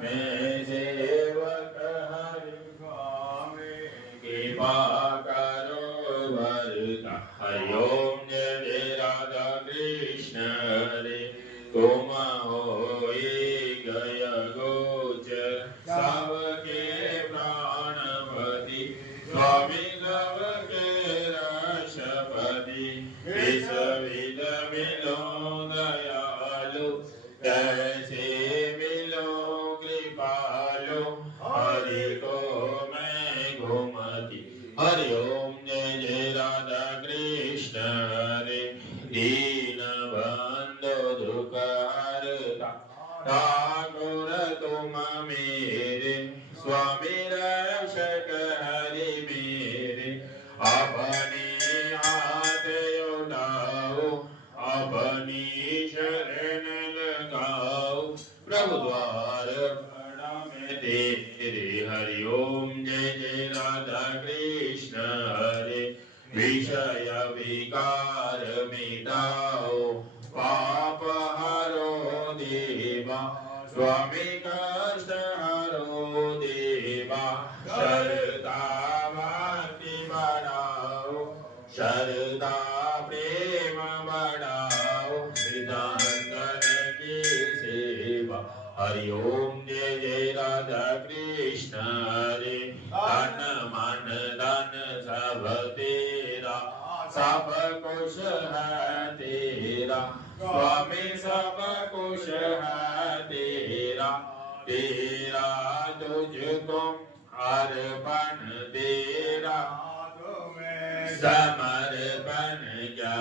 मैं सेवक हरि स्वामी कृपा करो वरदा। हरि ओम जय जय राधा कृष्ण हरे। तुम होई गय गोचर सबके प्राणपति। स्वामी सबके रसपति। विष विध मिलो दयालु कैसे मिलो कृपालु। हरि को मैं घुमति। हरि ओम जय जय राधा कृष्ण हरे। दीन बंधु दुख हरता ठाकुर तुम मेरे। स्वामी रक्षक हरि मेरे। अपने हाथ उठाओ अपनी शरण लगाओ। प्रभु द्वार बड़ा में तेरे। हरि ओम जय जय राधा कृष्ण हरे। विषय विकार मिटाओ पाप हरो देवा। स्वामी कष्ट हरो देवा। शरदा भक्ति बढ़ाओ शरदा प्रेम बढ़ाओ। विधान की सेवा। हरि ओम जय जय राधा कृष्ण हरे। तन मन धन सब तेरा सब कुछ है तेरा। स्वामी सब कुछ है तेरा। तेरा तुझको अर्पण तेरा। समर्पण क्या